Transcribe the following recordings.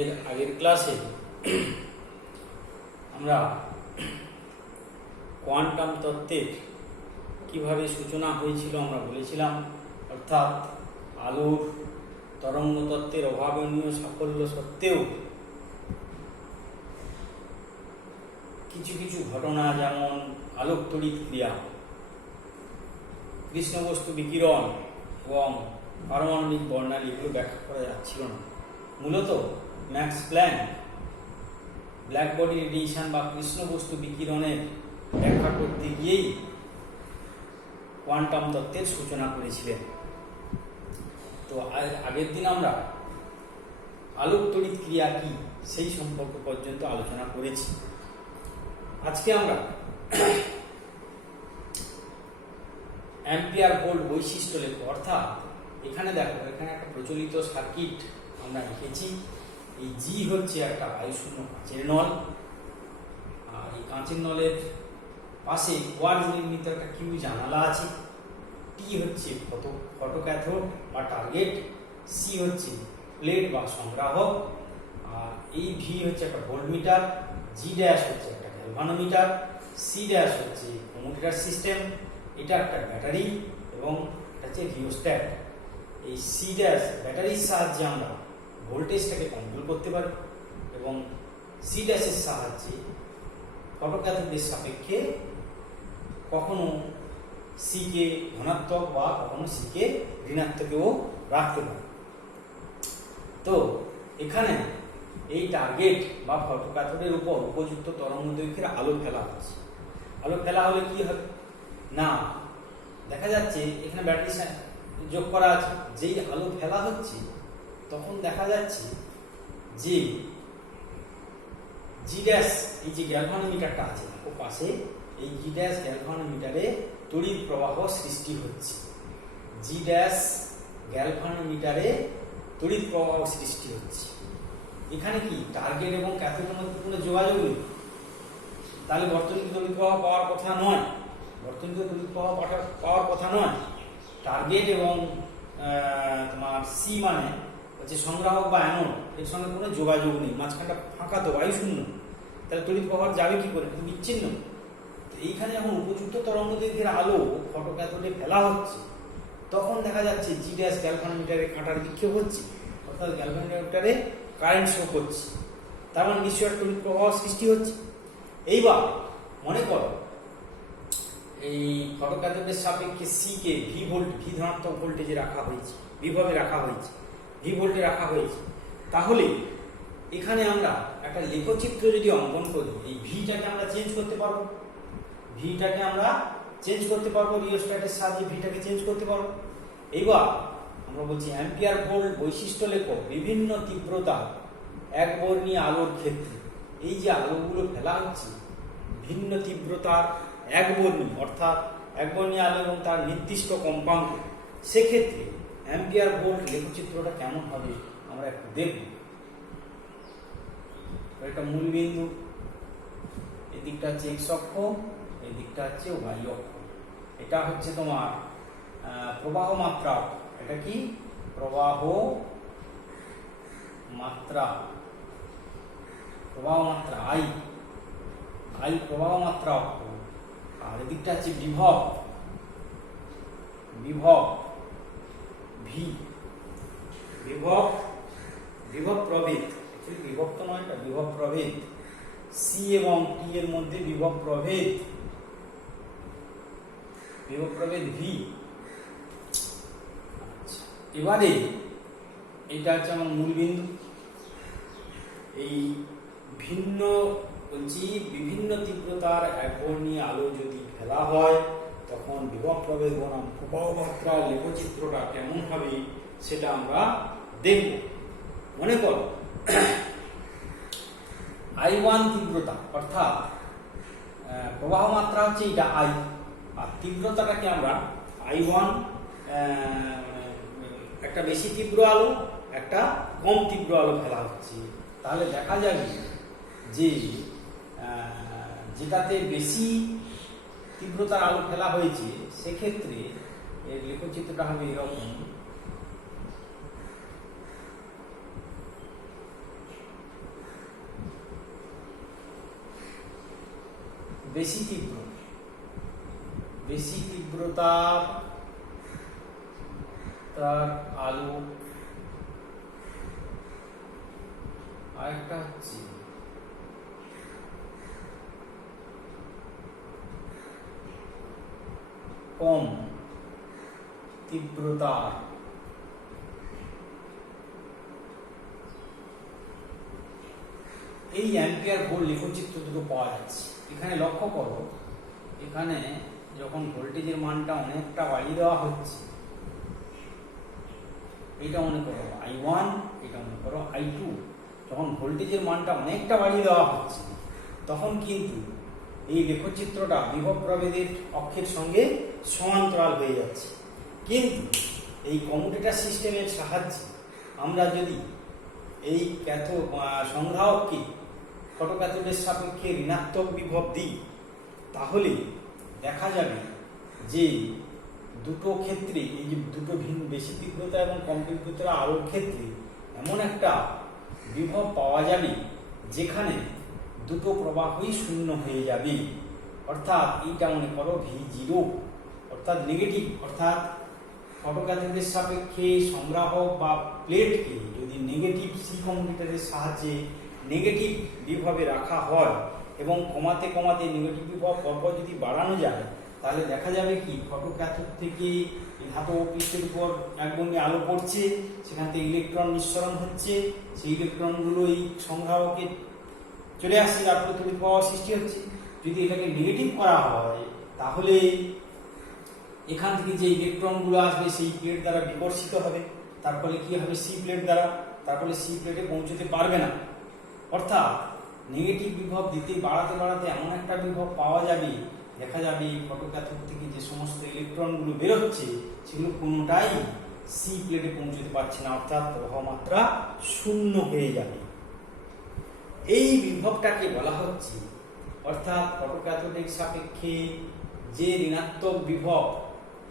এর আগের ক্লাসে আমরা কোয়ান্টাম তত্ত্বের কিভাবে সূচনা হয়েছিল আমরা বলেছিলাম, অর্থাৎ আলোর তরঙ্গ তত্ত্বের অভাবনীয় সাফল্য সত্ত্বেও কিছু কিছু ঘটনা, যেমন আলোক তড়িৎ ক্রিয়া, কৃষ্ণবস্তু বিকিরণ এবং পারমাণবিক বর্ণালী, এগুলো ব্যাখ্যা করা যাচ্ছিল না। মূলত Max Planck black body radiation বা কৃষ্ণবস্তু বিকিরণের ব্যাখ্যা করতে গিয়েই কোয়ান্টাম তত্ত্বের সূচনা করেছিলেন। তো আগের দিন আমরা আলোক তড়িৎ ক্রিয়া কি সেই সম্পর্ক পর্যন্ত আলোচনা করেছি। আজকে আমরা অ্যাম্পিয়ার ভোল্ট বৈশিষ্ট্য লেখ, অর্থাৎ এখানে দেখো, এখানে একটা প্রচলিত সার্কিট আমরা লিখেছি। এই জি হচ্ছে একটা বায়ুশূন্য কাঁচের নল, আর এই কাঁচের নলের পাশে কোয়ার্টজ নির্মিত একটা কিউ জানালা আছে। টি হচ্ছে ফটোক্যাথোড বা টার্গেট, সি হচ্ছে প্লেট বা সংগ্রাহক, আর এই ভি হচ্ছে একটা ভোল্টমিটার, জি ড্যাশ হচ্ছে একটা গ্যালভানোমিটার, সি ড্যাশ হচ্ছে কমিউটেটর সিস্টেম, এটা একটা ব্যাটারি এবং এটা হচ্ছে রিওস্ট্যাট। এই সি ড্যাশ ব্যাটারির সাহায্যে আমরা ভোল্টেজটাকে কন্ট্রোল করতে পারি এবং সি ড্যাশের সাহায্যে ফটোক্যাথোডের সাপেক্ষে কখনো সিকে ধনাত্মক বা কখনো সিকে ঋণাত্মকেও রাখতে পারি। তো এখানে এই টার্গেট বা ফটোক্যাথোডের উপর উপযুক্ত তরঙ্গ দৈর্ঘ্যের আলো ফেলা হচ্ছে। আলো ফেলা হলে কি হবে না, দেখা যাচ্ছে এখানে ব্যাটারি যোগ করা আছে। যেই আলো ফেলা হচ্ছে তখন দেখা যাচ্ছে যে জি ড্যাশ, এই যে গ্যালভানোমিটারটা আছে ও পাশে, এই জি ড্যাশ গ্যালভানোমিটারে তড়িৎ প্রবাহ সৃষ্টি হচ্ছে। জি ড্যাশ গ্যালভানোমিটারে তড়িৎ প্রবাহ সৃষ্টি হচ্ছে। এখানে কি টার্গেট এবং ক্যাথোডের মধ্যে কোনো যোগাযোগ নেই, তাহলে বর্তনীতে তড়িৎ প্রবাহ পাওয়ার কথা নয়। বর্তনীতে তড়িৎ প্রবাহ পাওয়ার কথা নয়। টার্গেট এবং তোমার সি মানে হচ্ছে সংগ্রাহক বা অ্যানোড, এর সঙ্গে কোনো যোগাযোগ নেই, মাঝখানটা ফাঁকা, তো বায়ুশূন্য, তাহলে তড়িৎ প্রবাহ যাবে কি করে, বিচ্ছিন্ন। তো এইখানে যখন উপযুক্ত তরঙ্গ দৈর্ঘ্যের আলো ফটোক্যাথোডে ফেলা হচ্ছে তখন দেখা যাচ্ছে জি ড্যাশ গ্যালভানোমিটারে কাঁটার বিক্ষেপ হচ্ছে, অর্থাৎ গ্যালভানোমিটারে কারেন্ট শো করছে, তার মানে নিশ্চয়ই তড়িৎ প্রবাহ সৃষ্টি হচ্ছে। এইবার মনে করো এই ফটোক্যাথোডের সাপেক্ষে সিকে ভি ধনাত্মক ভোল্টেজে রাখা হয়েছে, বিভবে রাখা হয়েছে, ভি ভোল্টে রাখা হয়েছে। তাহলে এখানে আমরা একটা লেখচিত্র যদি অঙ্কন করি, এই ভিটাকে আমরা চেঞ্জ করতে পারবো, ভিটাকে আমরা চেঞ্জ করতে পারবো, রিওস্ট্যাটের সাহায্যে ভিটাকে চেঞ্জ করতে পারবো। এইবার আমরা বলছি অ্যাম্পিয়ার ভোল্ট বৈশিষ্ট্য লেখ বিভিন্ন তীব্রতা একবর্ণীয় আলোর ক্ষেত্রে। এই যে আলোগুলো ফেলা হচ্ছে ভিন্ন তীব্রতার একবর্ণী, অর্থাৎ একবর্ণীয় আলো এবং তার নির্দিষ্ট কম্পাঙ্ক, সেক্ষেত্রে অ্যাম্পিয়ার ভোল্ট লেখচিত্রটা কেমন হবে আমরা একটু দেখব। এটা মূল বিন্দু, এদিকটা হচ্ছে এক্স অক্ষ, এই দিকটা হচ্ছে ওয়াই অক্ষ। এটা হচ্ছে তোমার প্রবাহ মাত্রা, এটা কি প্রবাহ মাত্রা, প্রবাহ মাত্রা আই, আই প্রবাহ মাত্রা অক্ষ। আর এদিকটা হচ্ছে বিভব, বিভব ভি, বিভব, বিভব প্রভেদ, বিভব তো নয়, এটা বিভব প্রভেদ। সি এবং টি এর মধ্যে বিভব প্রভেদ, বিভব প্রভেদ ভি। এবারে এটা হচ্ছে আমার মূল বিন্দু। এই ভিন্ন বলছি বিভিন্ন তীব্রতার একবর্ণীয় আলো যদি ফেলা হয় তখন বিভব প্রভেদ বনাম প্রবাহ মাত্রার লেখচিত্রটা কেমন হবে সেটা আমরা দেখব। মনে করো I1 তীব্রতা, অর্থাৎ প্রবাহ মাত্রা হচ্ছে এটা আই, আর তীব্রতাটাকে আমরা I1, একটা বেশি তীব্র আলো, একটা কম তীব্র আলো ফেলা হচ্ছে। তাহলে দেখা যাবে যে যেটাতে বেশি তীব্রতার আলো ফেলা হয়েছে সেক্ষেত্রে এর লেখচিত্রটা হবে এরকম। বেশি তীব্রতার তার আলো, আরেকটা হচ্ছে কম তীব্রতার এই অ্যাম্পিয়ার ভোল্ট লেখচিত্র দুটো পাওয়া যাচ্ছে। এখানে লক্ষ্য করো, এখানে যখন ভোল্টেজের মানটা অনেকটা বাড়িয়ে দেওয়া হচ্ছে, এটা মনে করো I1, এটা মনে করো I2, যখন ভোল্টেজের মানটা অনেকটা বাড়িয়ে দেওয়া হচ্ছে তখন কিন্তু এই লেখচিত্রটা বিভব প্রভেদের অক্ষের সঙ্গে সমান্তরাল হয়ে যাচ্ছে। কিন্তু এই কমিউটেটর সিস্টেমের সাহায্যে আমরা যদি এই সংগ্রাহককে ফটোক্যাথোডের সাপেক্ষে ঋণাত্মক বিভব দিই, তাহলে দেখা যাবে যে দুটো ক্ষেত্রে, এই যে দুটো ভিন্ন বেশি তীব্রতা এবং কম তীব্রতার আলোর ক্ষেত্রে এমন একটা বিভব পাওয়া যাবে যেখানে দুটো প্রবাহই শূন্য হয়ে যাবে। অর্থাৎ এইটা মনে করো V0, অর্থাৎ নেগেটিভ, অর্থাৎ ফটোক্যাথোডের সাপেক্ষে সংগ্রাহক বা প্লেটকে যদি নেগেটিভ সি কমিউটেটরের সাহায্যে নেগেটিভ বিভবে রাখা হয় এবং কমাতে কমাতে নেগেটিভ বিভব পরপর যদি বাড়ানো যায়, তাহলে দেখা যাবে কি ফটোক্যাথোড থেকে ধাতব পৃষ্ঠের উপর একবঙ্গে আলো পড়ছে, সেখান থেকে ইলেকট্রন নিঃসরণ হচ্ছে, সেই ইলেকট্রনগুলো এই সংগ্রাহকে চলে আসছে, তারপরে তড়িৎ প্রবাহ সৃষ্টি হচ্ছে। যদি এটাকে নেগেটিভ করা হয় তাহলে এখান থেকে যে ইলেকট্রনগুলো আসবে সেই প্লেট দ্বারা বিকর্ষিত হবে, তার ফলে কি হবে সি প্লেট দ্বারা, তার ফলে সি প্লেটে পৌঁছতে পারবে না। অর্থাৎ নেগেটিভ বিভব দিতে বাড়াতে বাড়াতে এমন একটা বিভব পাওয়া যাবে, দেখা যাবে ফটোক্যাথোড থেকে যে সমস্ত ইলেকট্রনগুলো বেরোচ্ছে সেগুলো কোনোটাই সি প্লেটে পৌঁছতে পারছে না, অর্থাৎ প্রবাহ মাত্রা শূন্য হয়ে যাবে। এই বিভবটাকে বলা হচ্ছে, অর্থাৎ ফটোক্যাথোডের সাপেক্ষে যে ঋণাত্মক বিভব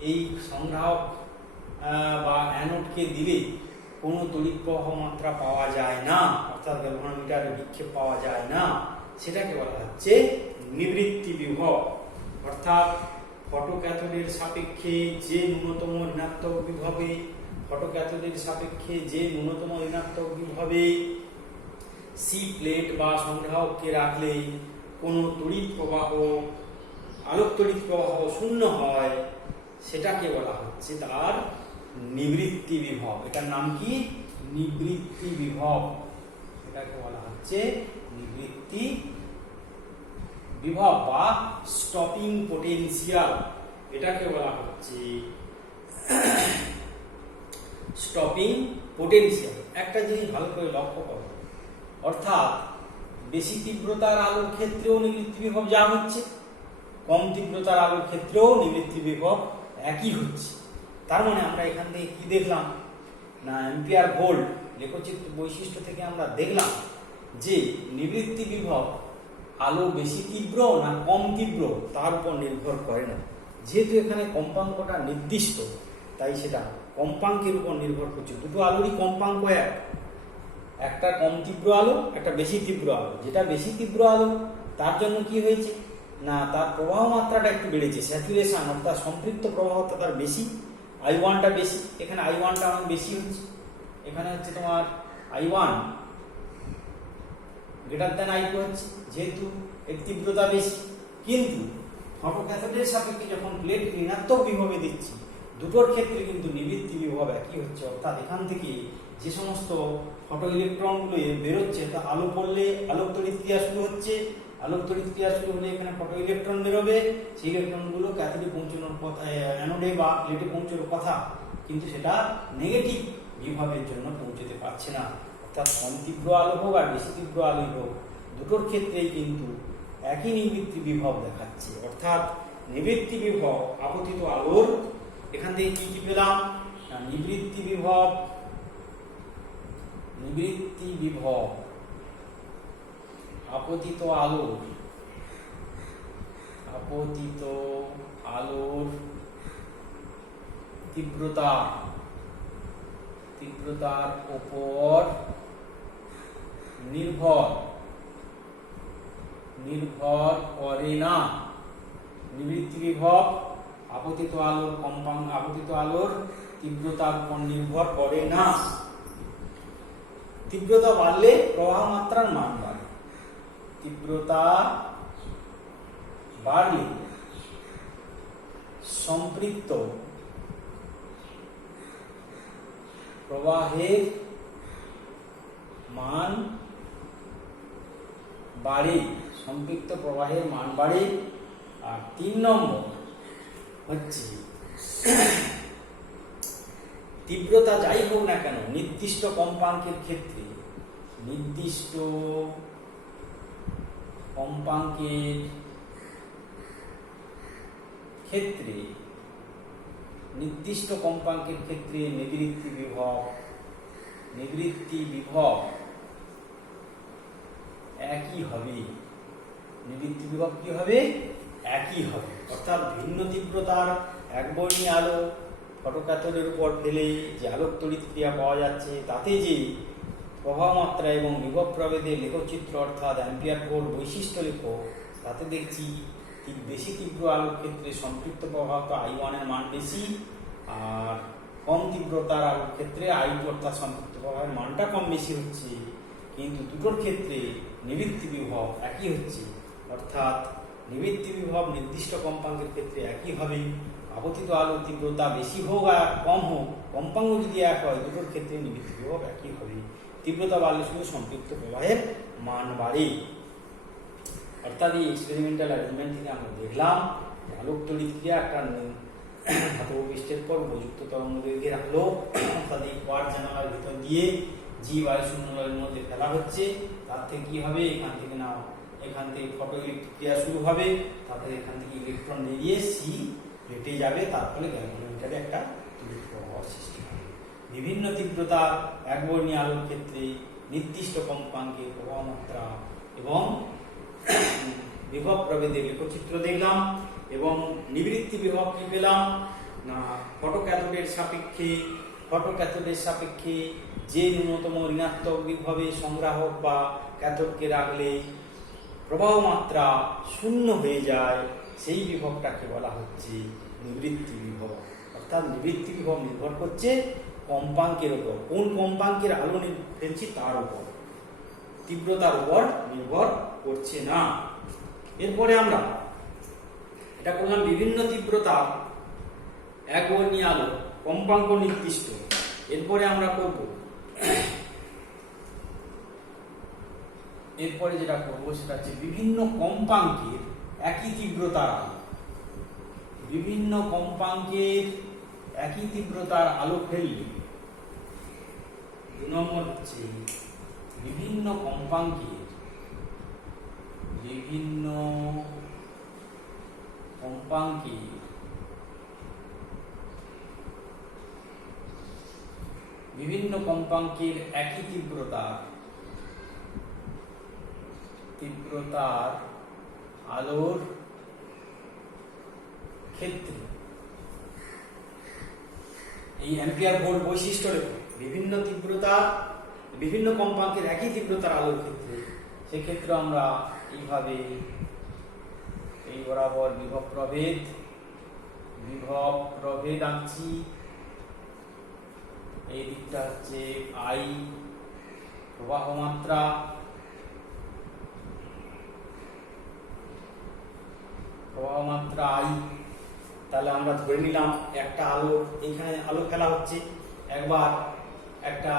এই সংগ্রাহক বা অ্যানোডকে দিলে কোনো তড়িৎ প্রবাহ মাত্রা পাওয়া যায় না, অর্থাৎ গ্যালভানোমিটারে বিক্ষেপ পাওয়া যায় না, সেটাকে বলা হচ্ছে নিবৃত্তি বিভব। অর্থাৎ ফটোক্যাথোডের সাপেক্ষে যে ন্যূনতম ঋণাত্মক বিভবে, ফটোক্যাথোডের সাপেক্ষে যে ন্যূনতম ঋণাত্মক বিভবে সি প্লেট বা সংগ্রাহককে রাখলে কোনো তড়িৎ প্রবাহ, আলোক তড়িৎ প্রবাহ শূন্য হয়, সেটাকে বলা হচ্ছে তার নিবৃত্তি বিভব। এটার নাম কি? নিবৃত্তি বিভব। এটাকে বলা হচ্ছে নিবৃত্তি বিভব বা স্টপিং পোটেনশিয়াল। এটাকে বলা হচ্ছে স্টপিং পোটেনশিয়াল। একটা জিনিস ভালো করে লক্ষ্য করো, অর্থাৎ বেশি তীব্রতার আলোর ক্ষেত্রেও নিবৃত্তি বিভব যা হচ্ছে, কম তীব্রতার আলোর ক্ষেত্রেও নিবৃত্তি বিভব একই হচ্ছে। তার মানে আমরা এখান থেকে কি দেখলাম না, অ্যাম্পিয়ার ভোল্ট লেখচিত্র বৈশিষ্ট্য থেকে আমরা দেখলাম যে নিবৃত্তি বিভব আলো বেশি তীব্র না কম তীব্র তার উপর নির্ভর করে না। যেহেতু এখানে কম্পাঙ্কটা নির্দিষ্ট, তাই সেটা কম্পাঙ্কের উপর নির্ভর করছে। দুটো আলোরই কম্পাঙ্ক এক, একটা কম তীব্র আলো, একটা বেশি তীব্র আলো। যেটা বেশি তীব্র আলো তার জন্য কি হয়েছে না, তার প্রবাহ মাত্রাটা একটু বেড়েছে, স্যাচুরেশন অর্থাৎ সম্পৃক্ত প্রবাহটা তার বেশি, I1টা বেশি। এখানে I1টা অনেক বেশি হচ্ছে, এখানে হচ্ছে তোমার I1 গ্রেটার দ্যান I2 হচ্ছে, যেহেতু এর তীব্রতা বেশি। কিন্তু ফটোক্যাথোডের সাপেক্ষে যখন প্লেট ঋণাত্মক বিভবে দিচ্ছি, দুটোর ক্ষেত্রে কিন্তু নিবৃত্তি বিভব একই হচ্ছে। অর্থাৎ এখান থেকে যে সমস্ত ফটো ইলেকট্রনগুলো বেরোচ্ছে, তা আলো পড়লে আলোক তড়িৎ ক্রিয়া শুরু হচ্ছে, আলোক তড়িৎ ক্রিয়া শুরু হলে এখানে ফটো ইলেকট্রন বেরোবে, সেই ইলেকট্রনগুলো ক্যাথোডে পৌঁছানোর কথা, অ্যানোডে বা প্লেটে পৌঁছানোর কথা, কিন্তু সেটা নেগেটিভ বিভবের জন্য পৌঁছতে পারছে না। অর্থাৎ কম তীব্র আলো হোক আর বেশি তীব্র আলো হোক, দুটোর ক্ষেত্রেই কিন্তু একই নিবৃত্তি বিভব দেখাচ্ছে। অর্থাৎ নিবৃত্তি বিভব আপতিত আলোর, এখান থেকে কি কি পেলাম না, নিবৃত্তি বিভব আপতিত আলোর তীব্রতার উপর নির্ভর করে না। নিবৃত্তি বিভব আপতিত আলোর তীব্রতার উপর নির্ভর করে না। তীব্রতা বাড়লে প্রবাহ মাত্রার মান বাড়ে। তীব্রতা বাড়লে সম্পৃক্ত প্রবাহের মান বাড়ে। সম্পৃক্ত প্রবাহের মান বাড়ে। আর 3 নম্বর হচ্ছে তীব্রতা যাই হোক না কেন নির্দিষ্ট কম্পাঙ্কের ক্ষেত্রে নির্দিষ্ট কম্পাঙ্কের ক্ষেত্রে নিবৃত্তি বিভব একই হবে। নিবৃত্তি বিভব কি হবে? একই হবে। অর্থাৎ ভিন্ন তীব্রতার একবর্ণী আলো ফটোক্যাথোডের উপর ফেলে যে আলোক তড়িৎ ক্রিয়া পাওয়া যাচ্ছে তাতে যে প্রবাহ মাত্রা এবং বিভব প্রভেদের লেখচিত্র অর্থাৎ অ্যাম্পিয়ার ভোল্ট বৈশিষ্ট্য লেখ, তাতে দেখছি বেশি তীব্র আলোর ক্ষেত্রে সম্পৃক্ত প্রবাহ I1 এর মান বেশি, আর কম তীব্রতার আলোর ক্ষেত্রে I2 অর্থাৎ সম্পৃক্ত প্রবাহের মানটা কম বেশি হচ্ছে। কিন্তু দুটোর ক্ষেত্রে নিবৃত্তি বিভব একই হচ্ছে। অর্থাৎ নিবৃত্তি বিভব নির্দিষ্ট কম্পাঙ্কের ক্ষেত্রে একই হবে। আপতিত আলোর তীব্রতা বেশি হোক আর কম হোক, কম্পাঙ্ক যদি এক হয় দুটোর ক্ষেত্রে নিবৃত্তি বিভব একই হবে। তীব্রতা বাড়লে শুধু সম্পৃক্ত প্রবাহের মান বাড়ে। অর্থাৎ এই এক্সপেরিমেন্টাল অ্যারেঞ্জমেন্ট থেকে আমরা দেখলাম যে আলোক তড়িৎ ক্রিয়া একটা ধাতব পৃষ্ঠের পর উপযুক্ত তরঙ্গ দৈর্ঘ্যে রাখলো, অর্থাৎ এই কোয়ার্ট জানালার ভিতর দিয়ে জি বায়ুশূন্য নলের মধ্যে ফেলা হচ্ছে। তার থেকে কি হবে? এখান থেকে ফটো ইলেকট্রিক ক্রিয়া শুরু হবে, তারপরে এখান থেকে ইলেকট্রন বেরিয়ে সি প্লেটে যাবে, তার ফলে গ্যালভানোমিটারে একটা তড়িৎ প্রবাহ সৃষ্টি হবে। বিভিন্ন তীব্রতা একবর্ণী আলোর ক্ষেত্রে নির্দিষ্ট কম্পাঙ্কে প্রবাহ মাত্রা এবং বিভব প্রভেদের লেখচিত্র দেখলাম। এবং নিবৃত্তি বিভব কি পেলাম না, ফটোক্যাথোডের সাপেক্ষে যে ন্যূনতম ঋণাত্মক বিভবে সংগ্রাহক বা ক্যাথোডকে রাখলে প্রবাহ মাত্রা শূন্য হয়ে যায়, সেই বিভবটাকে বলা হচ্ছে নিবৃত্তি বিভব। অর্থাৎ নিবৃত্তি বিভব নির্ভর করছে কম্পাঙ্কের উপর, কোন কম্পাঙ্কের আলো ফেলছি তার উপর, তীব্রতার উপর নির্ভর করছে না। এরপরে আমরা এটা করলাম বিভিন্ন তীব্রতা একবর্ণী আলো কম্পাঙ্ক নির্দিষ্ট। এরপরে আমরা করব যেটা করব সেটা হচ্ছে বিভিন্ন কম্পাঙ্কের একই তীব্রতার আলো। বিভিন্ন কম্পাঙ্কের একই তীব্রতার আলো ফেললে 2 নম্বর হচ্ছে বিভিন্ন কম্পাঙ্কের একই তীব্রতার আলোর ক্ষেত্রে এই অ্যাম্পিয়ার ভোল্ট বৈশিষ্ট্য রেখে বিভিন্ন কম্পাঙ্কের একই তীব্রতার আলোর ক্ষেত্রে, সেক্ষেত্রে আমরা এইভাবে এই বরাবর বিভব প্রভেদ আঁকছি। এই দিকটা হচ্ছে I প্রবাহ মাত্রা, I। তাহলে আমরা ধরে নিলাম একটা আলো, এখানে আলো ফেলা হচ্ছে, একবার একটা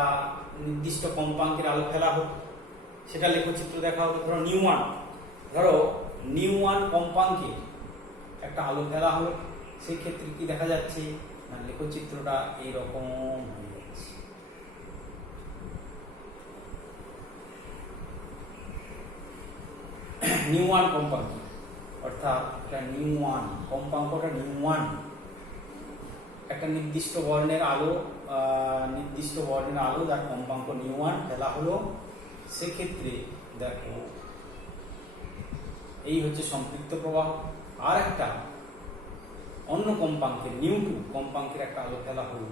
নির্দিষ্ট কম্পাঙ্কের আলো ফেলা হোক, সেটা লেখচিত্র দেখা হলো। ধরো নিউ ওয়ান কম্পাঙ্কে একটা আলো ফেলা হলো, সেই ক্ষেত্রে কি দেখা যাচ্ছে না, লেখচিত্রটা এইরকম হয়ে যাচ্ছে। নিউ ওয়ান কম্পাঙ্কে, অর্থাৎ এটা নিউ ওয়ান কম্পাঙ্কটা একটা নির্দিষ্ট বর্ণের আলো যার কম্পাঙ্ক নিউ ওয়ান ফেলা হলো। সেক্ষেত্রে দেখো এই হচ্ছে সম্পৃক্ত প্রবাহ। আর একটা অন্য কম্পাঙ্কের নিউ টু কম্পাঙ্কের একটা আলো ফেলা হলো,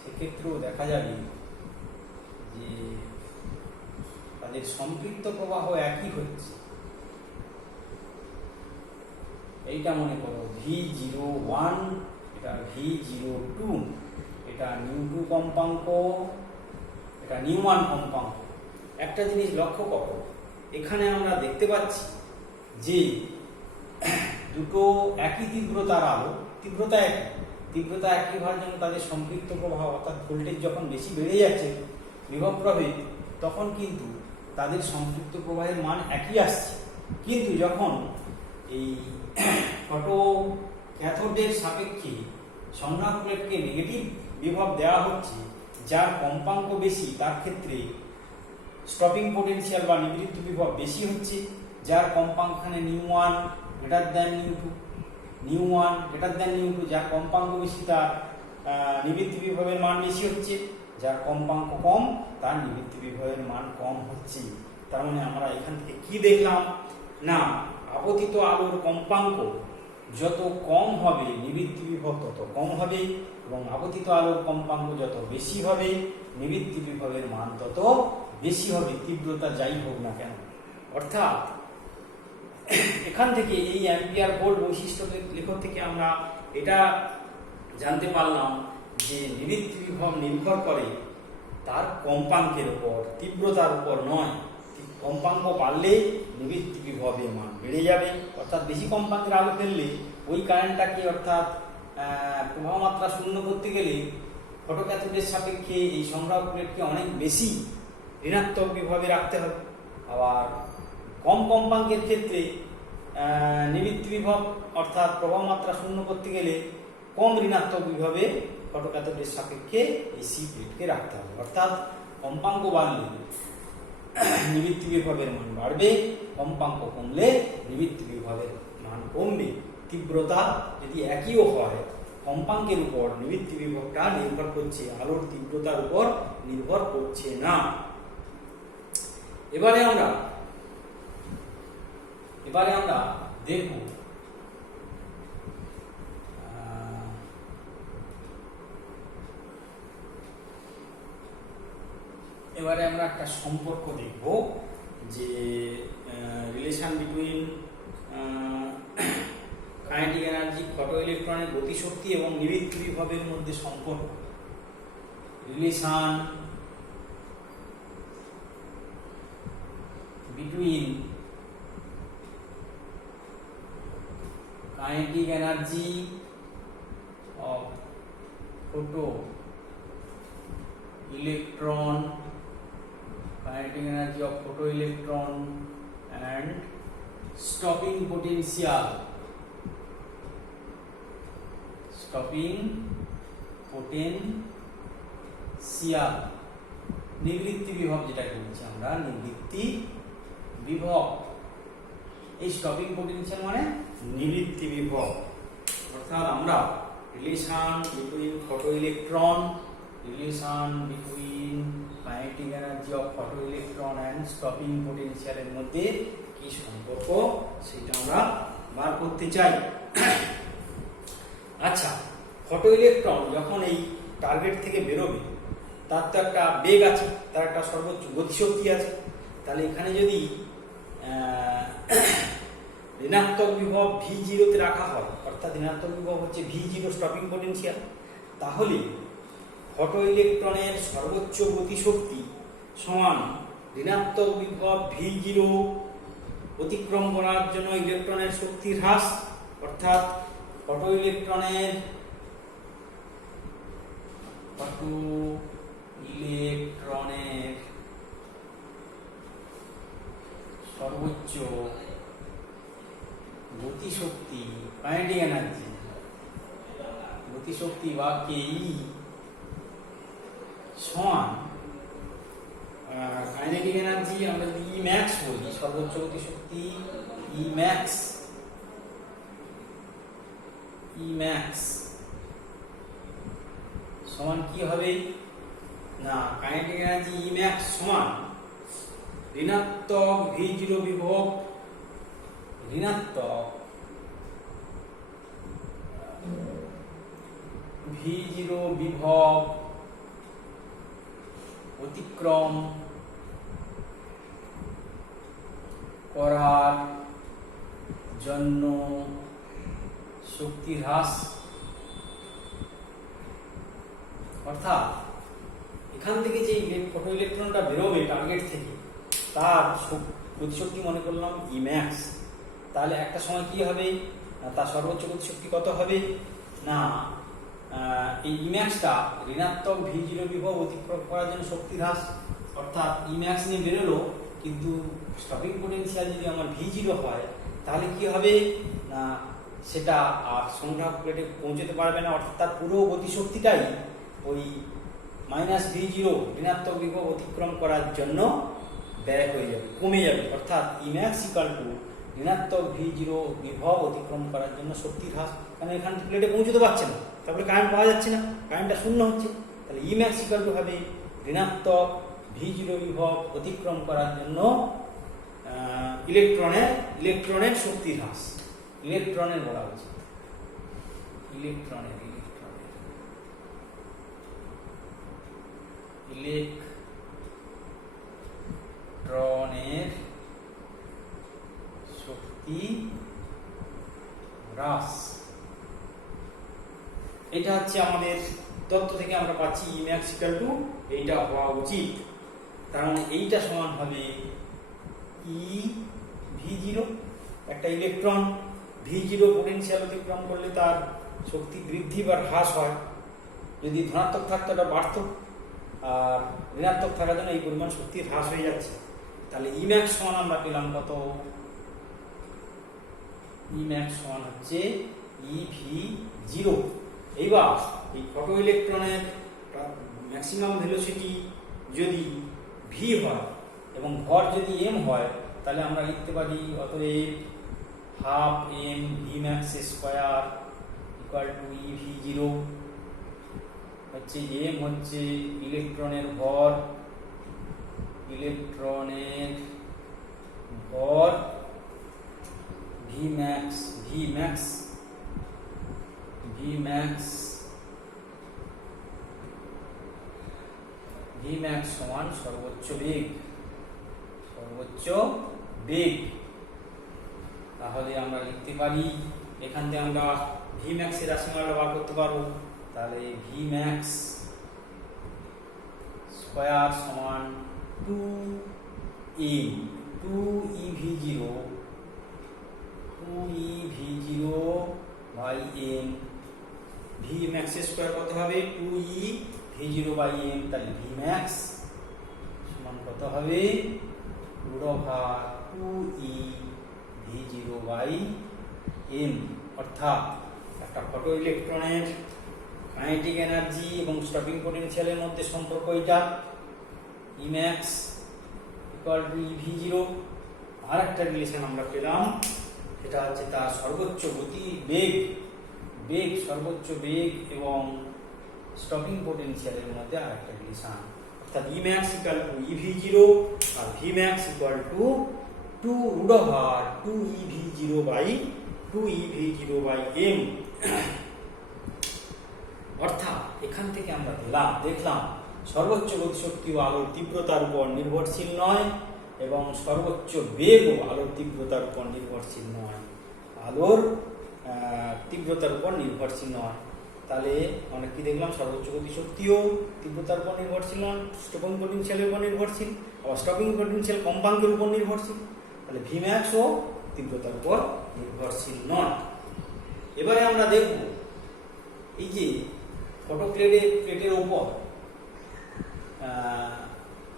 সেক্ষেত্রেও দেখা যাবে যে তাদের সম্পৃক্ত প্রবাহ একই হচ্ছে, এইটা মনে করো V01, এটা V02, এটা নিউ2 কম্পাঙ্ক, এটা নিউম্যান কম্পাঙ্ক। একটা জিনিস লক্ষ্য করো, এখানে আমরা দেখতে পাচ্ছি যে দুটো একই তীব্রতার আলো, তীব্রতা একই হওয়ার জন্য তাদের সম্পৃক্ত প্রবাহ অর্থাৎ ভোল্টেজ যখন বেশি বেড়ে যাচ্ছে বিভব প্রভেদ, তখন কিন্তু তাদের সম্পৃক্ত প্রবাহের মান একই আসছে। কিন্তু যখন এই ফটো ক্যাথোডের সাপেক্ষে সংগ্রাহক প্লেটকে নেগেটিভ বিভব দেওয়া হচ্ছে, যার কম্পাঙ্ক বেশি, তার ক্ষেত্রে স্টপিং পোটেনশিয়াল বা নিবৃত্ত বিভব বেশি হচ্ছে, যার কম্পাঙ্ক এখানে নিউ1 গ্রেটার দ্যান নিউ2, যার কম্পাঙ্ক বেশি তার নিবৃত্তি বিভবের মান বেশি হচ্ছে, যার কম্পাঙ্ক কম তার নিবৃত্তি বিভবের মান কম হচ্ছে। তার মানে আমরা এখান থেকে কি দেখলাম না, আপতিত আলোর কম্পাঙ্ক যত কম হবে নিবৃত্তি বিভব তত কম হবে, এবং আপতিত আলোর কম্পাঙ্ক যত বেশি হবে নিবৃত্তি বিভবের মান তত বেশি হবে, তীব্রতা যাই হোক না কেন। অর্থাৎ এখান থেকে এই অ্যাম্পিয়ার ভোল্ট বৈশিষ্ট্য লেখ থেকে আমরা এটা জানতে পারলাম যে নিবৃত্তি বিভব নির্ভর করে তার কম্পাঙ্কের উপর, তীব্রতার উপর নয়। কম্পাঙ্ক বাড়লে নিবৃত্তি বিভবের মান বেড়ে যাবে, অর্থাৎ বেশি কম্পাঙ্কের আলো ফেললে ওই কারেন্টটাকে অর্থাৎ প্রবাহ মাত্রা শূন্য করতে গেলে ফটোক্যাথোডের সাপেক্ষে এই সংগ্রাহক প্লেটকে অনেক বেশি ঋণাত্মক বিভবে রাখতে হবে। আবার কম কম্পাঙ্কের ক্ষেত্রে নিবৃত্তি বিভব অর্থাৎ প্রবাহ মাত্রা শূন্য করতে গেলে কম ঋণাত্মক বিভবে ফটোক্যাথোডের সাপেক্ষে এই সি প্লেটকে রাখতে হবে। অর্থাৎ কম্পাঙ্ক বাড়লে নিবৃত্তি বিভবের মান বাড়বে, কম্পাঙ্ক কমলে নিবৃত্তি বিভবের মান কমবে। তীব্রতা যদি একইও হয়, কম্পাঙ্কের উপর নিবৃত্তি বিভবটা নির্ভর করছে, আলোর তীব্রতার উপর নির্ভর করছে না। এবারে আমরা দেখব একটা সম্পর্ক দেখব যে relation between kinetic energy, photo ইলেকট্রনের গতিশক্তি এবং নিবৃত্তি বিভবের মধ্যে সম্পর্ক। Relation between kinetic energy of photo electron, kinetic energy of photoelectron and stopping potential নিবৃত্তি বিভব যেটাকে বলছি আমরা, নিবৃত্তি বিভব। এই স্টপিং পোটেনশিয়াল মানে নিবৃত্তি বিভব। অর্থাৎ আমরা relation between photoelectron, relation between kinetic energy of photoelectron and stopping পোটেনশিয়ালের মধ্যে কি সম্পর্ক সেটা আমরা বার করতে চাই। আচ্ছা, ফটোইলেকট্রন যখন এই টার্গেট থেকে বেরোবে তার তো একটা বেগ আছে, তার একটা সর্বোচ্চ গতিশক্তি আছে। তাহলে এখানে যদি ঋণাত্মক বিভব V0 তে রাখা হয়, অর্থাৎ ঋণাত্মক বিভব হচ্ছে V0 স্টপিং পোটেনশিয়াল, তাহলে ফটো ইলেকট্রনের সর্বোচ্চ গতিশক্তি সমান ঋণাত্মক বিভব V0 অতিক্রম করার জন্য ইলেকট্রনের শক্তির হ্রাস, অর্থাৎ ফটো ইলেকট্রনের সর্বোচ্চ গতিশক্তি, কাইনেটিক এনার্জি গতিশক্তি বা কেই সমান কাইনেটিক এনার্জি আমরা যদি ই ম্যাক্স বলি, সর্বোচ্চ গতিশক্তি ই ম্যাক্স সমান কি হবে না, কাইনেটিক এনার্জি ই ম্যাক্স সমান ঋণাত্মক V0 বিভব, ঋণাত্মক V0 বিভব অতিক্রম করার জন্য শক্তি হ্রাস, অর্থাৎ এখান থেকে যে ফটো ইলেকট্রনটা বেরোবে টার্গেট থেকে তার গতিশক্তি মনে করলাম ইম্যাক্স। তাহলে একটা সময় কি হবে, তার সর্বোচ্চ গতিশক্তি কত হবে না, এই ইম্যাক্সটা ঋণাত্মক v0 বিভব অতিক্রম করার জন্য শক্তি হ্রাস, অর্থাৎ ইম্যাক্স নিয়ে বেরোলো কিন্তু স্টপিং পোটেনশিয়াল যদি আমার v0 হয় তাহলে কি হবে না, সেটা আর সংগ্রাহক প্লেটে পৌঁছতে পারবে না, অর্থাৎ তার পুরো গতিশক্তিটাই ওই -v0 ঋণাত্মক বিভব অতিক্রম করার জন্য ব্যয় হয়ে যাবে, কমে যাবে। অর্থাৎ ইম্যাক্স ইকুয়াল টু ঋণাত্মক v0 বিভব অতিক্রম করার জন্য শক্তি হ্রাস, কারণ এখানে প্লেটে পৌঁছতে পারছে না, তারপরে কারেন্ট পাওয়া যাচ্ছে না, কারেন্টটা শূন্য হচ্ছে, তাহলে ইম্যাক্স ইকুয়াল টু হবে ঋণাত্মক v0 বিভব অতিক্রম করার জন্য ইলেকট্রনের শক্তি হ্রাস, ইলেকট্রনের বলা উচিত, ইলেকট্রনের শক্তি হ্রাস। এটা হচ্ছে আমাদের তথ্য থেকে আমরা পাচ্ছি ইম্যাক্স ইকুয়াল টু এইটা হওয়া উচিত, তার মানে এইটা সমান হবে v0, একটা ইলেকট্রন v0 পোটেনশিয়াল অতিক্রম করলে তার শক্তি বৃদ্ধি বা হ্রাস হয়, যদি ধনাত্মক থাকতো এটা বাড়তো, আর ঋণাত্মক থাকার জন্য এই পরিমাণ শক্তি হ্রাস হয়ে যাচ্ছে। তাহলে ইম্যাক্স সমান আমরা পেলাম কত, ইম্যাক্স সমান হচ্ছে ev0। এইবার এই ফটো ইলেকট্রনের ম্যাক্সিমাম ভেলোসিটি যদি v হয় এবং ভর যদি m হয় তাহলে আমরা লিখতে পারি অতএব ½ mvmax square equal to ev0 হচ্ছে m হচ্ছে ইলেকট্রনের ভর, vmax সমান সর্বোচ্চ বেগ। তাহলে আমরা লিখতে পারি এখান থেকে আমরা vmax এর রাশিমালা বার করতে পারবো, তাহলে vmax স্কয়ার সমান 2ev0 by m, vmax square কত হবে 2ev0 বাই m, তাহলে vmax সমান কত হবে √2ev0 বাই m। অর্থাৎ একটা ফটো ইলেকট্রনের কাইনেটিক এনার্জি এবং স্টপিং পোটেনশিয়ালের মধ্যে সম্পর্ক এটা, ইম্যাক্স ইকুয়াল টু ev0। আর একটা রিলেশন আমরা পেলাম, সেটা হচ্ছে তার সর্বোচ্চ বেগ সর্বোচ্চ বেগ এবং স্টপিং পোটেনশিয়ালের মধ্যে আর একটা রিলেশন, অর্থাৎ ইম্যাক্স ইকুয়াল টু ev0 আর vmax equal to 2√2ev0 by m। অর্থাৎ এখান থেকে আমরা দেখলাম সর্বোচ্চ গতিশক্তি ও আলোর তীব্রতার উপর নির্ভরশীল নয় এবং সর্বোচ্চ বেগও আলোর তীব্রতার উপর নির্ভরশীল নয়, তাহলে আমরা কি দেখলাম, সর্বোচ্চ গতিশক্তিও তীব্রতার উপর নির্ভরশীল নয়, স্টপিং পোটেনশিয়ালের উপর নির্ভরশীল, আবার স্টপিং পোটেনশিয়াল কম্পাঙ্কের উপর নির্ভরশীল, তাহলে vmax ও তীব্রতার উপর নির্ভরশীল নয়। এবারে আমরা দেখব এই যে ফটো প্লেটের উপর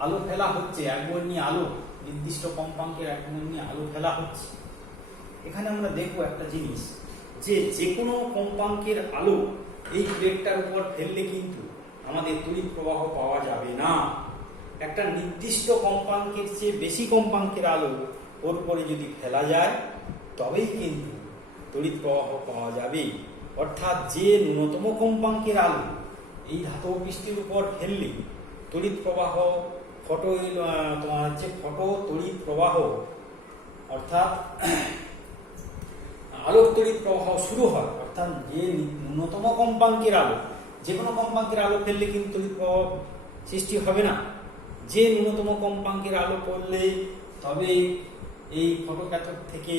আলো ফেলা হচ্ছে, একবর্ণী আলো, নির্দিষ্ট কম্পাঙ্কের একবর্ণী আলো ফেলা হচ্ছে। এখানে আমরা দেখব একটা জিনিস, যে কোনো কম্পাঙ্কের আলো এই প্লেটটার উপর ফেললে কিন্তু আমাদের তড়িৎ প্রবাহ পাওয়া যাবে না। একটা নির্দিষ্ট কম্পাঙ্কের চেয়ে বেশি কম্পাঙ্কের আলো ওর উপরে যদি ফেলা যায় তবেই কিন্তু তড়িৎ প্রবাহ পাওয়া যাবে। অর্থাৎ যে ন্যূনতম কম্পাঙ্কের আলো এই ধাতব পৃষ্ঠের উপর ফেললে তড়িৎ প্রবাহ ফটো তড়িৎ প্রবাহ অর্থাৎ আলোর তড়িৎ প্রবাহ শুরু হয়, অর্থাৎ যে ন্যূনতম কম্পাঙ্কের আলো, যে কোনো কম্পাঙ্কের আলো ফেললে কিন্তু তড়িৎ প্রবাহ সৃষ্টি হবে না। যে ন্যূনতম কম্পাঙ্কের আলো পড়লে তবে এই ফটো ক্যাথোড থেকে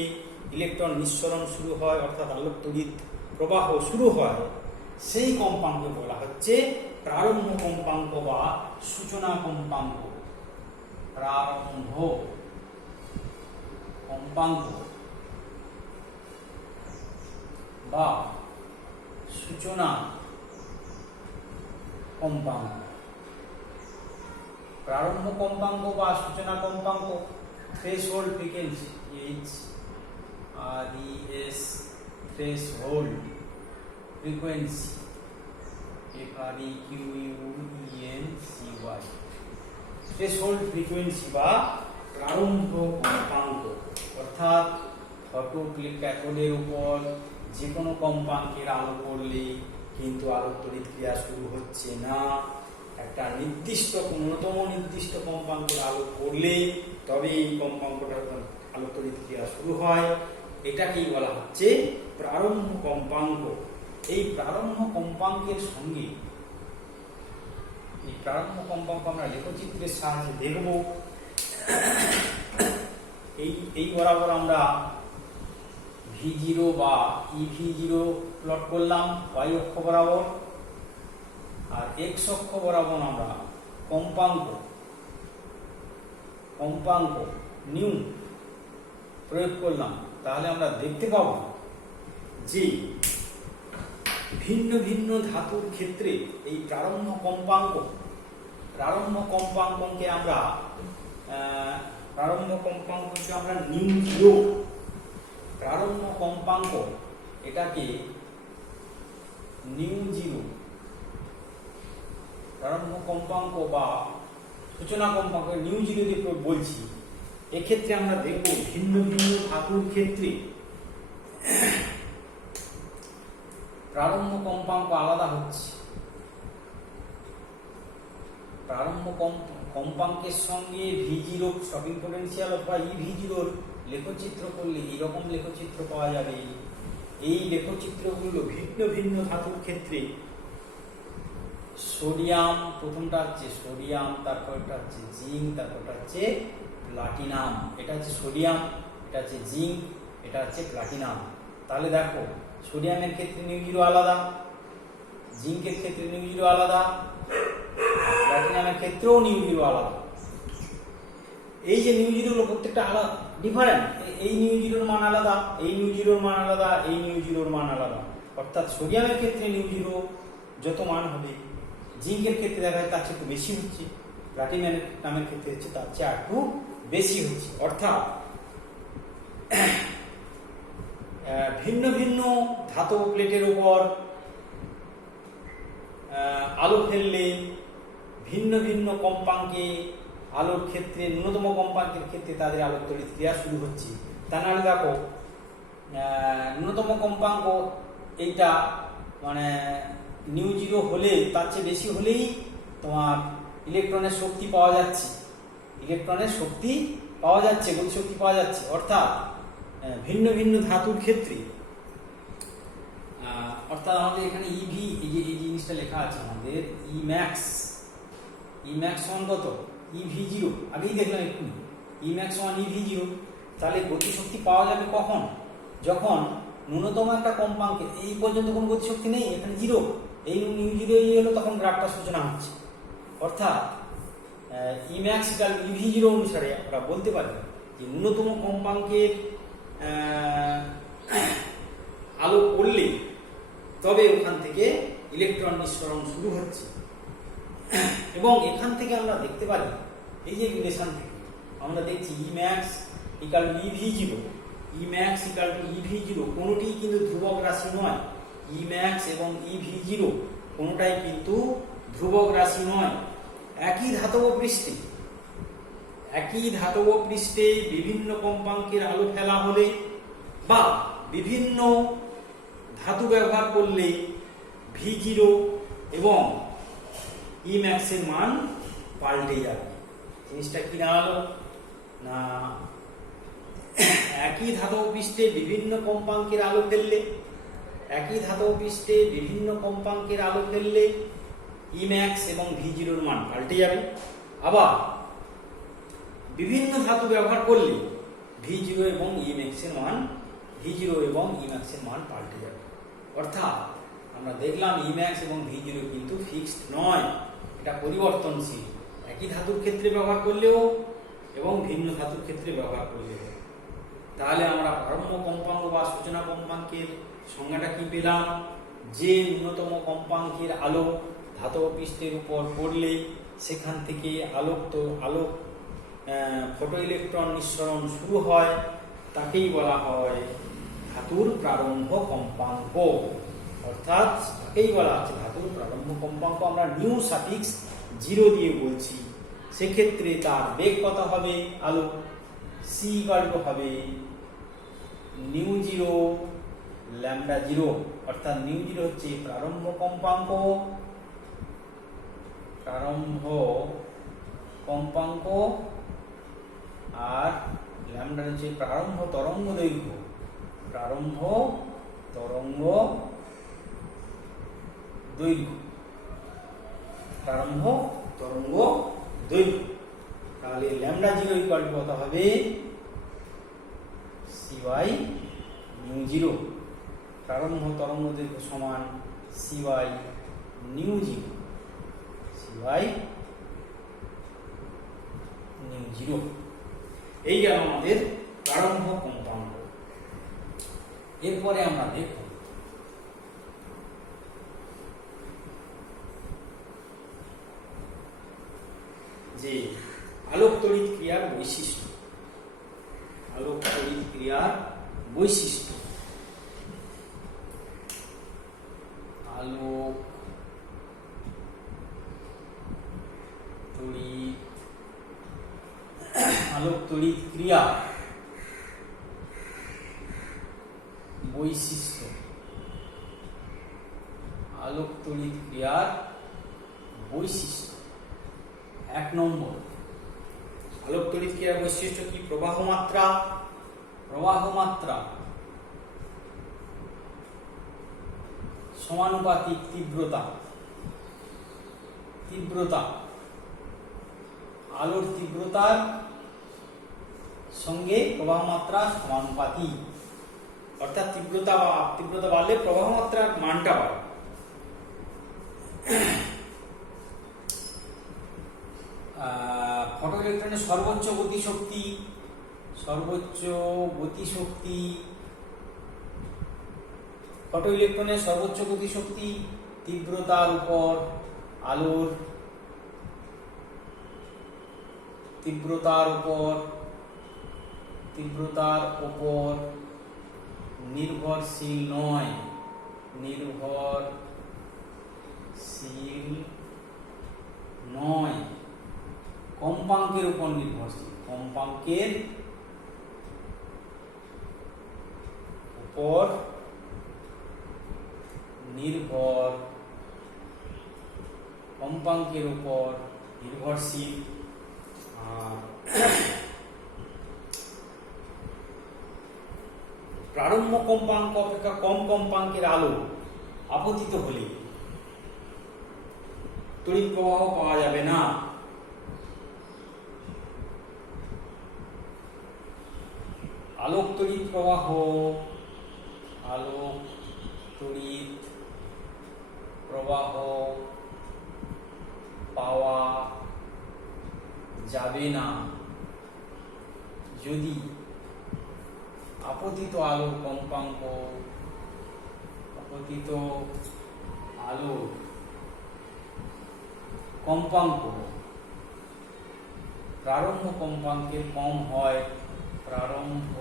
ইলেকট্রন নিঃসরণ শুরু হয়, অর্থাৎ আলোর তড়িৎ প্রবাহ শুরু হয় সেই কম্পাঙ্ক বলা হচ্ছে প্রারম্ভ কম্পাঙ্ক বা সূচনা কম্পাঙ্ক। প্রারম্ভ কম্পাঙ্ক বা সূচনা কম্পাঙ্ক। প্রারম্ভ কম্পাঙ্ক বা সূচনা কম্পাঙ্ক, threshold frequency, HRES threshold frequency, FREQUENCY, threshold frequency বা প্রারম্ভ কম্পাঙ্ক। অর্থাৎ ফটো ক্যাথোডের উপর যে কোনো কম্পাঙ্কের আলো পড়লে কিন্তু আলোক তড়িৎ ক্রিয়া শুরু হচ্ছে না। একটা নির্দিষ্ট ন্যূনতম নির্দিষ্ট কম্পাঙ্কের আলো পড়লে তবে এই কম্পাঙ্কটার আলোক তড়িৎ ক্রিয়া শুরু হয়। এটাকেই বলা হচ্ছে প্রারম্ভ কম্পাঙ্ক। এই প্রারম্ভ কম্পাঙ্কের সঙ্গে এই প্রারম্ভ কম্পাঙ্ক আমরা লেখচিত্রের সাহায্যে দেখব। এই বরাবর আমরা V0 বা EV0 প্লট করলাম y অক্ষ বরাবর, আর x অক্ষ বরাবর আমরা কম্পাঙ্ক নিউ প্রয়োগ করলাম। তাহলে আমরা দেখতে পাব যে ভিন্ন ভিন্ন ধাতুর ক্ষেত্রে এই প্রারম্ভ কম্পাঙ্ককে আমরা নিউ জিরো, প্রারম্ভ কম্পাঙ্ক এটাকে নিউ জিরো, প্রারম্ভ কম্পাঙ্ক বা সূচনা কম্পাঙ্ক নিউ জিরো দিয়ে বলছি। এক্ষেত্রে আমরা দেখব ভিন্ন ভিন্ন ধাতুর ক্ষেত্রে প্রারম্ভ কম্পাঙ্ক আলাদা হচ্ছে। প্রারম্ভ কম্পাঙ্কের সঙ্গে V0 স্টপিং পোটেনশিয়াল অথবা EV0 লেখচিত্র করলে এইরকম লেখচিত্র পাওয়া যাবে। এই লেখচিত্রগুলো ভিন্ন ভিন্ন ধাতুর ক্ষেত্রে সোডিয়াম, প্রথমটা হচ্ছে সোডিয়াম, তারপরটা হচ্ছে জিঙ্ক, তারপরটা হচ্ছে প্লাটিনাম। এটা হচ্ছে সোডিয়াম, এটা হচ্ছে জিঙ্ক, এটা হচ্ছে প্লাটিনাম। তাহলে দেখো সোডিয়ামের ক্ষেত্রে নিউ জিরো আলাদা, জিঙ্কের ক্ষেত্রে নিউ জিরো আলাদা, প্লাটিনামের ক্ষেত্রেও নিউ জিরো আলাদা। এই যে নিউ জিরো গুলো প্রত্যেকটা আলাদা, ডিফারেন্ট। এই নিউ জিরোর মান আলাদা, এই নিউ জিরোর মান আলাদা, এই নিউ জিরোর মান আলাদা। অর্থাৎ সোডিয়ামের ক্ষেত্রে নিউ জিরো যত মান হবে, জিঙ্কের ক্ষেত্রে দেখা যায় তার চেয়ে একটু বেশি হচ্ছে, প্লাটিনামের ক্ষেত্রে হচ্ছে তার চেয়ে একটু বেশি হচ্ছে। অর্থাৎ ভিন্ন ভিন্ন ধাতব প্লেটের উপর আলো ফেললে ভিন্ন ভিন্ন কম্পাঙ্কে আলোর ক্ষেত্রে, ন্যূনতম কম্পাঙ্কের ক্ষেত্রে তাদের আলোক তড়িৎ ক্রিয়া শুরু হচ্ছে। তা নাহলে দেখো ন্যূনতম কম্পাঙ্ক এইটা মানে নিউ জিরো হলে তার চেয়ে বেশি হলেই তোমার ইলেকট্রনের শক্তি পাওয়া যাচ্ছে, গতিশক্তি পাওয়া যাচ্ছে। অর্থাৎ ভিন্ন ভিন্ন ধাতুর ক্ষেত্রে, অর্থাৎ আমাদের এখানে ইভি, এই জিনিসটা লেখা আছে আমাদের ইম্যাক্স সমান কত, EV0 আগেই দেখলাম একটু, ইম্যাক্স সমান EV0। তাহলে গতিশক্তি পাওয়া যাবে কখন, যখন ন্যূনতম একটা কম্পাঙ্কে এই পর্যন্ত কোনো গতিশক্তি নেই, এখানে জিরো, এই নিউ জিরো হলো তখন গ্রাফটা সূচনা হচ্ছে। অর্থাৎ ইম্যাক্স ইকুয়াল EV0 অনুসারে আমরা বলতে পারি যে ন্যূনতম কম্পাঙ্কের আলো পড়লে তবে ওখান থেকে ইলেকট্রন নিঃসরণ শুরু হচ্ছে। এবং এখান থেকে আমরা দেখতে পারি, এই যে রিলেশন থেকে আমরা দেখছি ইম্যাক্স ইকুয়াল টু EV0, কোনোটিই কিন্তু ধ্রুবক রাশি নয়। ইম্যাক্স এবং EV0 কোনোটাই কিন্তু ধ্রুবক রাশি নয়। একই ধাতব পৃষ্ঠে বিভিন্ন কম্পাঙ্কের আলো ফেলা হলে বা বিভিন্ন ধাতু ব্যবহার করলে V0 এবং Emax এর মান পাল্টে যাবে। জিনিসটা কি দাঁড়ালো না, একই ধাতব পৃষ্ঠে বিভিন্ন কম্পাঙ্কের আলো ফেললে Emax এবং V0 এর মান পাল্টে যাবে। আবার বিভিন্ন ধাতু ব্যবহার করলে V0 এবং Emax এর মান পাল্টে যাবে। অর্থাৎ আমরা দেখলাম Emax এবং V0 কিন্তু ফিক্সড নয়, এটা পরিবর্তনশীল। একই ধাতুর ক্ষেত্রে ব্যবহার করলেও এবং ভিন্ন ধাতুর ক্ষেত্রে ব্যবহার করলেও। তাহলে আমরা প্রারম্ভ কম্পাঙ্ক বা সূচনা কম্পাঙ্কের সংজ্ঞাটা কি পেলাম? যে ন্যূনতম কম্পাঙ্কের আলোক ধাতব পৃষ্ঠের উপর পড়লে সেখান থেকে আলোক ফটো ইলেকট্রন নিঃসরণ শুরু হয়, তাকেই বলা হয় ধাতুর প্রারম্ভ কম্পাঙ্ক। অর্থাৎ তাকেই বলা হচ্ছে ধাতুর প্রারম্ভ কম্পাঙ্ক। আমরা নিউ সাফিক্স 0 দিয়ে বলছি। সেক্ষেত্রে তার বেগ কত হবে? আলো c হবে নিউ 0 ল্যামডা 0। অর্থাৎ নিউ 0 হচ্ছে প্রারম্ভ কম্পাঙ্ক, আর ল্যামডা হচ্ছে প্রারম্ভ তরঙ্গ দৈর্ঘ্য। তাহলে ল্যামডা 0 ইকুয়াল টু কত হবে? c by new 0। প্রারম্ভ তরঙ্গ দৈর্ঘ্য সমান c বাই নিউ 0। এই গেল আমাদের প্রারম্ভ কম্পাঙ্ক। এরপরে আমরা দেখব যে আলোক তড়িৎ ক্রিয়ার বৈশিষ্ট্য। আলোক তড়িৎ ক্রিয়ার বৈশিষ্ট্য আলোক তড়িৎ ক্রিয়া বৈশিষ্ট্য। আলোক তড়িৎ ক্রিয়ার বৈশিষ্ট্য 1 নম্বর। আলোক তড়িৎ ক্রিয়ার বৈশিষ্ট্য কি? প্রবাহ মাত্রা সমানুপাতিক তীব্রতা। আলোর তীব্রতার সঙ্গে প্রবাহ মাত্রা সমানুপাতিক। অর্থাৎ তীব্রতা বাড়লে প্রবাহ মাত্রার মানটা বাড়ে। ফটো ইলেকট্রনের সর্বোচ্চ গতিশক্তি ফটো ইলেকট্রনের সর্বোচ্চ গতিশক্তি তীব্রতার উপর নির্ভরশীল নয়, কম্পাঙ্কের উপর নির্ভরশীল। কম্পাঙ্কের উপর নির্ভরশীল। প্রারম্ভ কম্পাঙ্ক অপেক্ষা কম কম্পাঙ্কের আলো আপতিত হলে তড়িৎ প্রবাহ পাওয়া যাবে না। আলোক তড়িৎ প্রবাহ পাওয়া যাবে না যদি আপতিত আলোর কম্পাঙ্ক প্রারম্ভ কম্পাঙ্কের কম হয়। প্রারম্ভ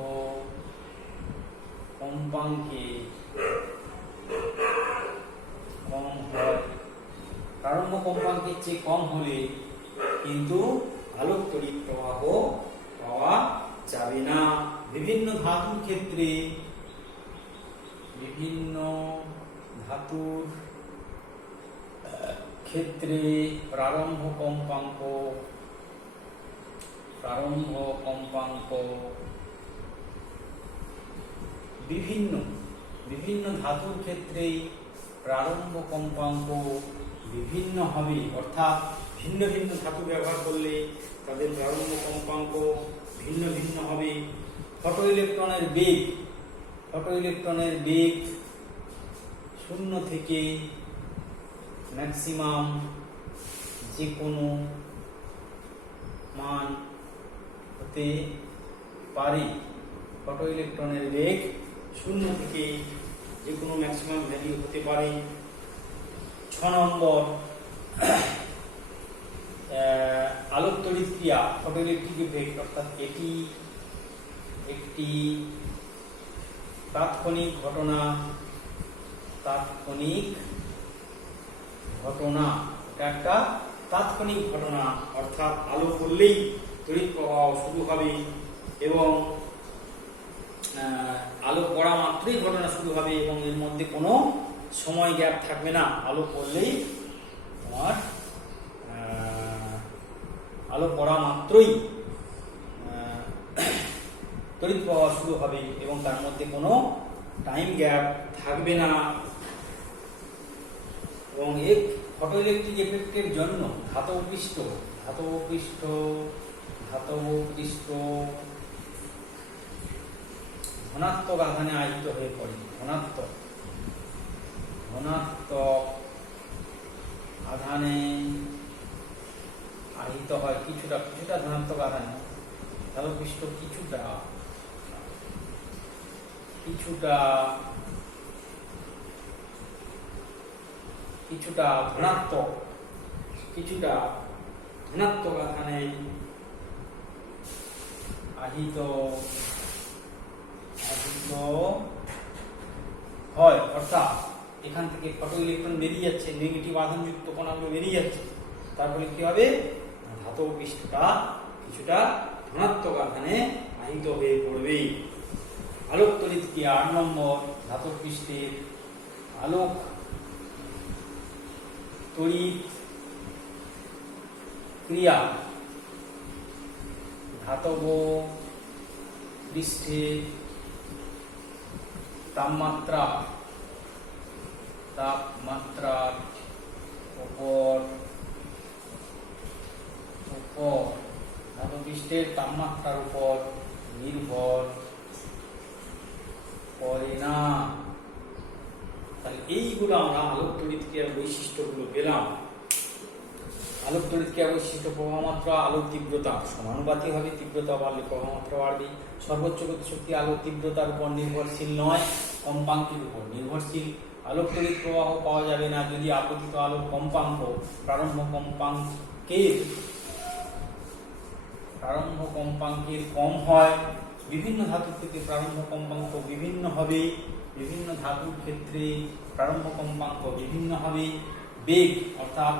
কম্পাঙ্কের চেয়ে কম হলে কিন্তু আলোক তড়িৎ প্রবাহ পাওয়া যাবে না। বিভিন্ন ধাতুর ক্ষেত্রে প্রারম্ভ কম্পাঙ্ক বিভিন্ন ধাতুর ক্ষেত্রেই প্রারম্ভ কম্পাঙ্ক বিভিন্ন হবে। অর্থাৎ ভিন্ন ভিন্ন ধাতু ব্যবহার করলে তাদের প্রারম্ভ কম্পাঙ্ক ভিন্ন হবে। ফটো ইলেকট্রনের বেগ শূন্য থেকে ম্যাক্সিমাম যে কোনো মান হতে পারে। ফটো ইলেকট্রনের বেগ শূন্য থেকে যে কোনো ম্যাক্সিমাম ভ্যালু হতে পারে। 6 নম্বর, আলোক তড়িৎ ক্রিয়া ফটোইলেকট্রিক ইফেক্ট, অর্থাৎ এটি একটি তাৎক্ষণিক ঘটনা। এটা একটা তাৎক্ষণিক ঘটনা, অর্থাৎ আলো পড়লেই তড়িৎ প্রবাহ শুরু হবে এবং আলো পড়া মাত্রই ঘটনা শুরু হবে এবং এর মধ্যে কোনো সময় গ্যাপ থাকবে না। আলো পড়লেই তোমার আলো পড়া মাত্রই তড়িৎ প্রবাহ শুরু হবে এবং তার মধ্যে কোনো টাইম গ্যাপ থাকবে না। এবং এই ফটোইলেকট্রিক এফেক্টের জন্য ধাতব পৃষ্ঠ ধনাত্মক আধানে আহিত হয়ে পড়ে। ধনাত্মক আধানে আহিত হয়, কিছুটা ধনাত্মক আধানে। ধাতব পৃষ্ঠ কিছুটা ধনাত্মক আধানে আহিত হয়, অর্থাৎ এখান থেকে ফটো ইলেকট্রন বেরিয়ে যাচ্ছে, নেগেটিভ আধানযুক্ত কণাগুলো বেরিয়ে যাচ্ছে। তারপরে কি হবে, ধাতব পৃষ্ঠটা কিছুটা ধনাত্মক আধানে আহিত হয়ে পড়বে। আলোক তড়িৎ ক্রিয়া 8 নম্বর, ধাতব পৃষ্ঠের আলোক তড়িৎ ক্রিয়া। ধাতব পৃষ্ঠের তাপমাত্রার উপর ধাতব পৃষ্ঠের তাপমাত্রার উপর নির্ভর করে না। তাহলে এইগুলো আমরা আলোক তড়িৎ ক্রিয়ার বৈশিষ্ট্যগুলো পেলাম। আলোক তড়িৎ ক্রিয়ার বৈশিষ্ট্য: প্রবাহমাত্রা আলোক তীব্রতা সমানুপাতি হবে, তীব্রতা বাড়লে প্রবাহমাত্রা বাড়বে। সর্বোচ্চ গতিশক্তি আলোক তীব্রতার উপর নির্ভরশীল নয়, কম্পাঙ্কের উপর নির্ভরশীল। আলোক তড়িৎ প্রবাহ পাওয়া যাবে না যদি আপতিত আলোক কম্পাঙ্ক প্রারম্ভ কম্পাঙ্কের কম হয়। বিভিন্ন ধাতুর থেকে প্রারম্ভ কম্পাঙ্ক বিভিন্ন হবে, বিভিন্ন ধাতুর ক্ষেত্রে প্রারম্ভ কম্পাঙ্ক বিভিন্ন হবে। বেগ অর্থাৎ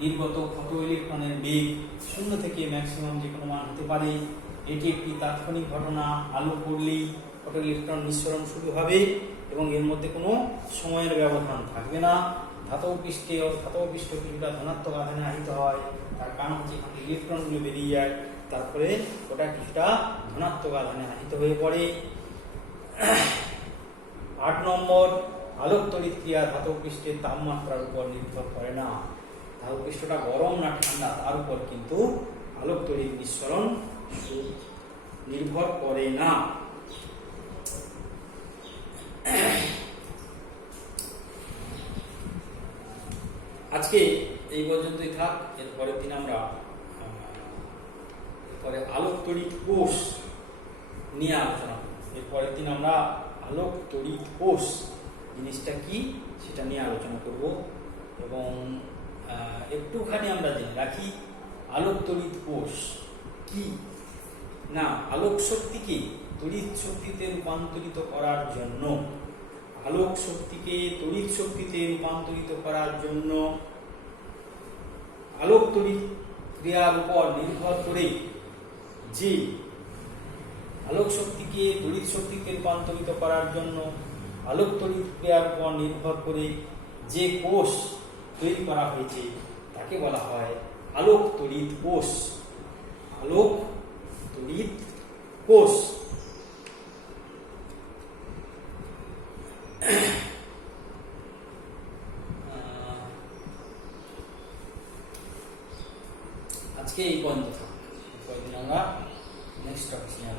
নির্গত ফটো ইলেকট্রনের বেগ শূন্য থেকে ম্যাক্সিমাম যে কোনো মান হতে পারে। এটি একটি তাৎক্ষণিক ঘটনা, আলো পড়লেই ফটো ইলেকট্রন নিঃসরণ শুরু হবে এবং এর মধ্যে কোনো সময়ের ব্যবধান থাকবে না। ধাতব পৃষ্ঠ কিছুটা ধনাত্মক আধানে আহিত হয়, তার কারণ হচ্ছে এখানে ইলেকট্রনগুলো বেরিয়ে যায়, তারপরে ওটা কিছুটা ধনাত্মক আধানে আহিত হয়ে পড়ে। 8 নম্বর, আলোক তড়িৎ ক্রিয়া ধাতব পৃষ্ঠের তাপমাত্রার উপর নির্ভর করে না। ধাতব পৃষ্ঠটা গরম না ঠান্ডা তার উপর কিন্তু আলোক তড়িৎ নিঃসরণ নির্ভর করে না। আজকে এই পর্যন্তই থাক। এরপরের দিন আমরা আলোক তড়িৎ কোষ নিয়ে আলোচনা করব। এরপরের দিন আমরা আলোক তড়িৎ কোষ জিনিসটা কি সেটা নিয়ে আলোচনা করব এবং একটুখানি আমরা জেনে রাখি আলোক তড়িৎ কোষ কি না। আলোক শক্তিকে তড়িৎ শক্তিতে রূপান্তরিত করার জন্য আলোক শক্তিকে তড়িৎ শক্তিতে রূপান্তরিত করার জন্য আলোক তড়িৎ ক্রিয়ার উপর নির্ভর করে যে আলোক শক্তিকে তড়িৎ শক্তিতে রূপান্তরিত করার জন্য আলোক তড়িৎ ক্রিয়ার উপর নির্ভর করে যে কোষ তৈরি করা হয়েছে তাকে বলা হয় আলোক তড়িৎ কোষ। আলোক তড়িৎ কোষ। আজকে এই পর্যন্ত থাকবে। আমরা নেক্সট টপিক নিয়ে